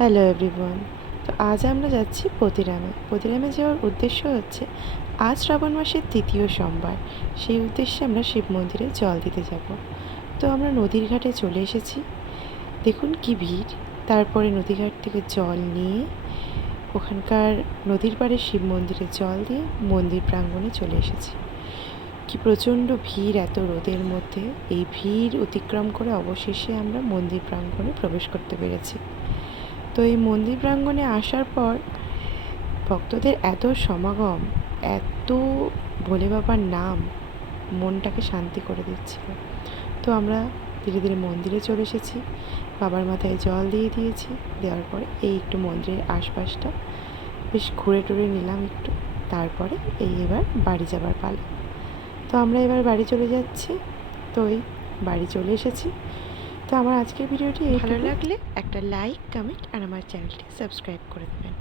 Hello everyone. তো আজ আমরা যাচ্ছি পতিরামে। পতিরামে যাওয়ার উদ্দেশ্য হচ্ছে আজ শ্রাবণ মাসের তৃতীয় সোমবার। সেই উদ্দেশ্যে আমরা শিব মন্দিরে জল দিতে যাব। তো আমরা নদীর ঘাটে চলে এসেছি। দেখুন কি ভিড়। তারপরে নদীঘাট থেকে জল নিয়ে ওখানকার নদীর পাড়ে শিব মন্দিরে জল দিয়ে মন্দির প্রাঙ্গণে চলে এসেছি। কি প্রচণ্ড ভিড় এত রোদের মধ্যে। এই ভিড় অতিক্রম করে অবশেষে আমরা মন্দির প্রাঙ্গণে প্রবেশ করতে পেরেছি। তো এই মন্দির প্রাঙ্গণে আসার পর ভক্তদের এত সমাগম, এত ভোলে বাবার নাম মনটাকে শান্তি করে দিচ্ছিল। তো আমরা ধীরে ধীরে মন্দিরে চলে এসেছি। বাবার মাথায় জল দিয়ে দিয়েছি। দেওয়ার পরে এই একটু মন্দিরের আশপাশটা বেশ ঘুরে টুরে নিলাম একটু। তারপরে এবার বাড়ি যাবার পালা। তো আমরা এবার বাড়ি চলে যাচ্ছি। তো এই বাড়ি চলে এসেছি। তো আমার আজকের ভিডিওটি ভালো লাগলে একটা লাইক, কমেন্ট আর আমার চ্যানেলটি সাবস্ক্রাইব করে দেবেন।